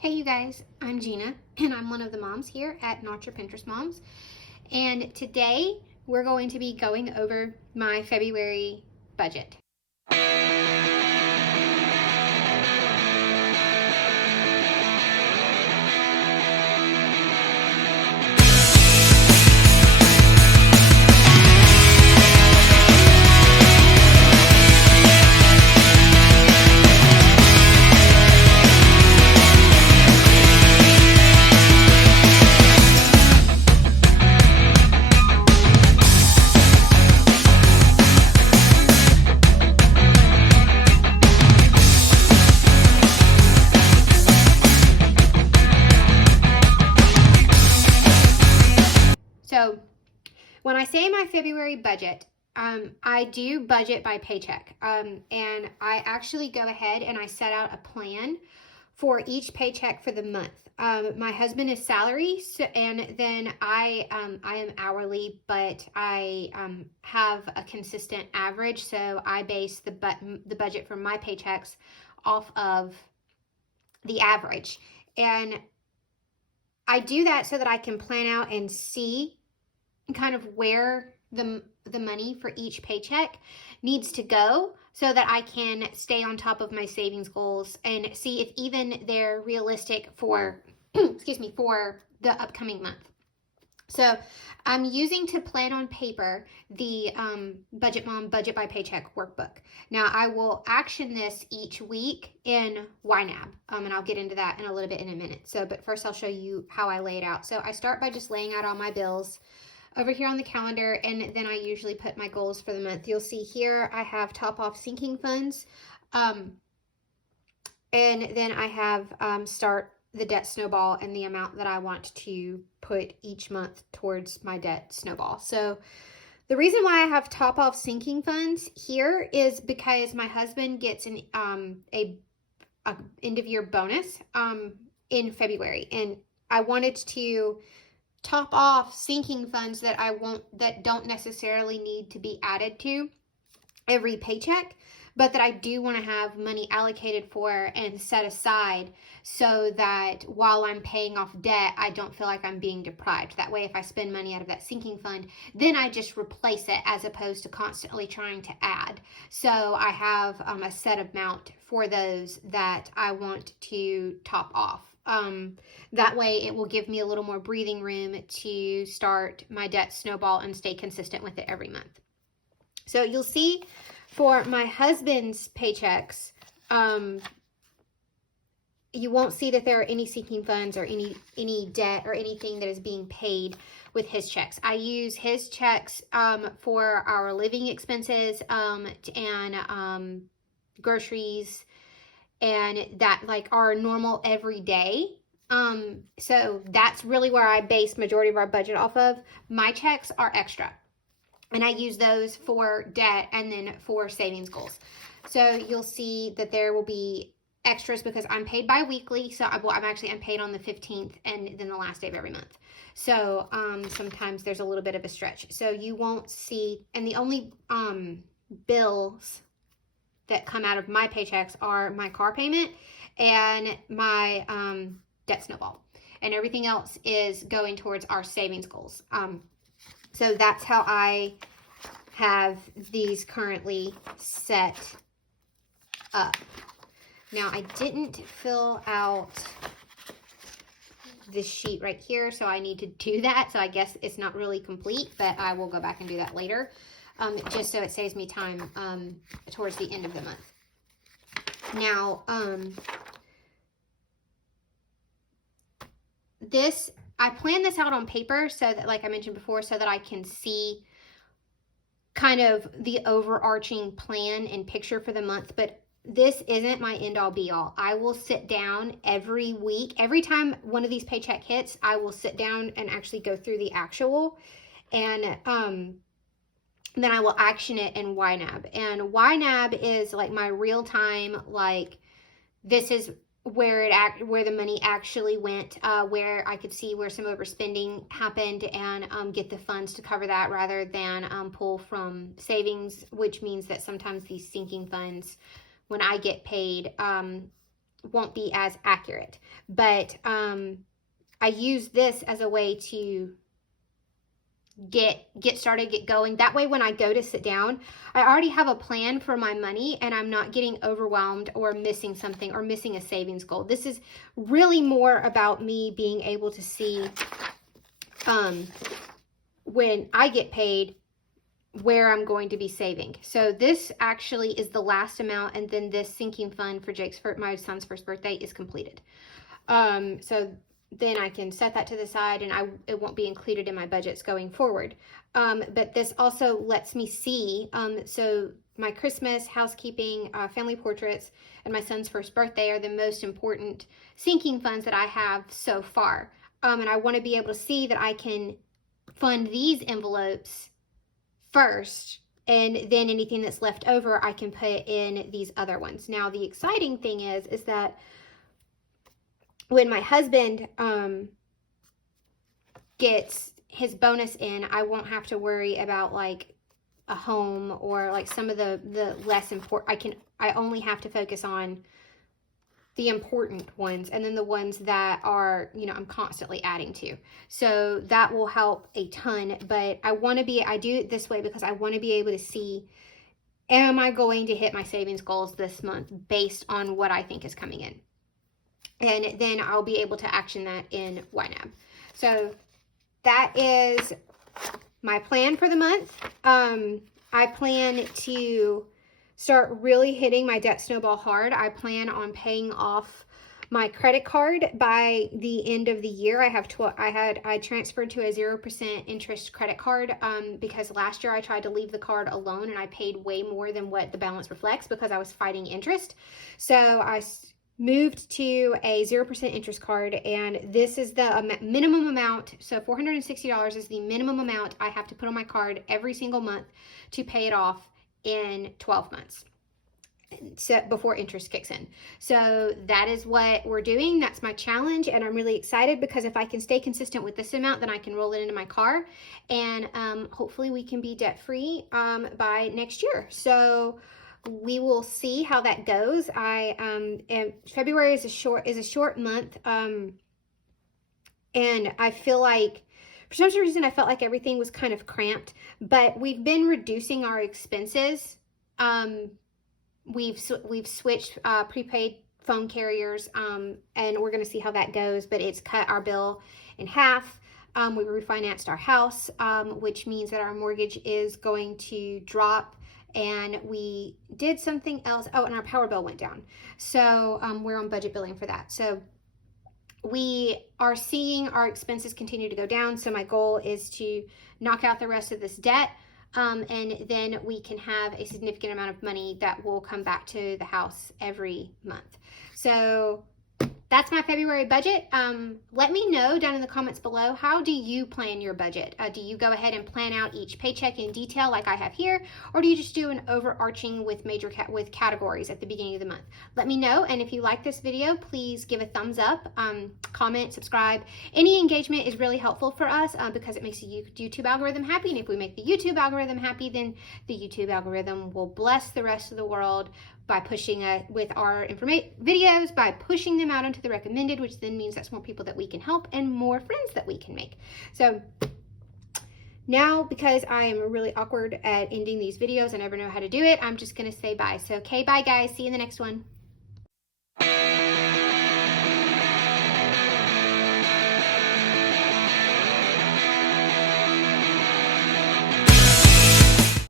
Hey you guys, I'm Gina and I'm one of the moms here at Not Your Pinterest Moms, and today we're going to be going over my February budget. So when I say my February budget, I do budget by paycheck, and I actually go ahead and I set out a plan for each paycheck for the month. My husband is salary, and then I am hourly, but I have a consistent average, so I base the budget for my paychecks off of the average, and I do that so that I can plan out and see kind of where the money for each paycheck needs to go, so that I can stay on top of my savings goals and see if even they're realistic for excuse me, for the upcoming month. So I'm using to plan on paper the Budget Mom Budget by Paycheck workbook. Now I will action this each week in YNAB, and I'll get into that in a little bit in a minute. So, but first I'll show you how I lay it out. So I start by just laying out all my bills over here on the calendar, and then I usually put my goals for the month. You'll see here I have top off sinking funds, and then I have start the debt snowball and the amount that I want to put each month towards my debt snowball. So the reason why I have top off sinking funds here is because my husband gets an a end of year bonus in February, and I wanted to top off sinking funds that that don't necessarily need to be added to every paycheck, but that I do want to have money allocated for and set aside, so that while I'm paying off debt, I don't feel like I'm being deprived. That way, if I spend money out of that sinking fund, then I just replace it, as opposed to constantly trying to add. So I have a set amount for those that I want to top off. That way it will give me a little more breathing room to start my debt snowball and stay consistent with it every month. So you'll see for my husband's paychecks, you won't see that there are any sinking funds or any debt or anything that is being paid with his checks. I use his checks for our living expenses and groceries, and that like our normal everyday. So that's really where I base majority of our budget off of. My checks are extra, and I use those for debt and then for savings goals. So you'll see that there will be extras because I'm paid bi-weekly. So I'm paid on the 15th and then the last day of every month. So sometimes there's a little bit of a stretch. So you won't see, and the only bills that come out of my paychecks are my car payment and my debt snowball, and everything else is going towards our savings goals. So that's how I have these currently set up. Now I didn't fill out this sheet right here, so I need to do that. So I guess it's not really complete, but I will go back and do that later. Just so it saves me time towards the end of the month. Now, I plan this out on paper so that, like I mentioned before, so that I can see kind of the overarching plan and picture for the month, but this isn't my end all be all. I will sit down every week. Every time one of these paycheck hits, I will sit down and actually go through the actual, and then I will action it in YNAB. And YNAB is like my real time, like this is where the money actually went, where I could see where some overspending happened and get the funds to cover that, rather than pull from savings, which means that sometimes these sinking funds, when I get paid, won't be as accurate. But I use this as a way to get started, get going. That way when I go to sit down, I already have a plan for my money and I'm not getting overwhelmed or missing something or missing a savings goal. This is really more about me being able to see when I get paid where I'm going to be saving. So this actually is the last amount, and then this sinking fund for my son's first birthday is completed. So then I can set that to the side, and it won't be included in my budgets going forward. But this also lets me see, so my Christmas, housekeeping, family portraits, and my son's first birthday are the most important sinking funds that I have so far. And I want to be able to see that I can fund these envelopes first, and then anything that's left over I can put in these other ones. Now the exciting thing is that when my husband gets his bonus in, I won't have to worry about like a home or like some of the less important. I only have to focus on the important ones, and then the ones that are, I'm constantly adding to. So that will help a ton. But I do it this way because I want to be able to see, am I going to hit my savings goals this month based on what I think is coming in? And then I'll be able to action that in YNAB. So that is my plan for the month. I plan to start really hitting my debt snowball hard. I plan on paying off my credit card by the end of the year. I transferred to a 0% interest credit card because last year I tried to leave the card alone and I paid way more than what the balance reflects because I was fighting interest. So I moved to a 0% interest card, and this is the minimum amount. So $460 is the minimum amount I have to put on my card every single month to pay it off in 12 months, so before interest kicks in. So that is what we're doing. That's my challenge, and I'm really excited because if I can stay consistent with this amount, then I can roll it into my car, and hopefully we can be debt free by next year. So we will see how that goes. And February is a short month, and I feel like for some reason I felt like everything was kind of cramped, but we've been reducing our expenses. We've switched prepaid phone carriers, and we're going to see how that goes, but it's cut our bill in half. We refinanced our house, which means that our mortgage is going to drop, and we did something else. Oh, and our power bill went down. So we're on budget billing for that. So we are seeing our expenses continue to go down. So my goal is to knock out the rest of this debt, and then we can have a significant amount of money that will come back to the house every month. So that's my February budget. Let me know down in the comments below, how do you plan your budget? Do you go ahead and plan out each paycheck in detail like I have here, or do you just do an overarching with with categories at the beginning of the month? Let me know, and if you like this video, please give a thumbs up, comment, subscribe. Any engagement is really helpful for us because it makes the YouTube algorithm happy, and if we make the YouTube algorithm happy, then the YouTube algorithm will bless the rest of the world by pushing with our videos, by pushing them out into the recommended, which then means that's more people that we can help and more friends that we can make. So now, because I am really awkward at ending these videos, I never know how to do it, I'm just going to say bye. So, okay, bye guys. See you in the next one.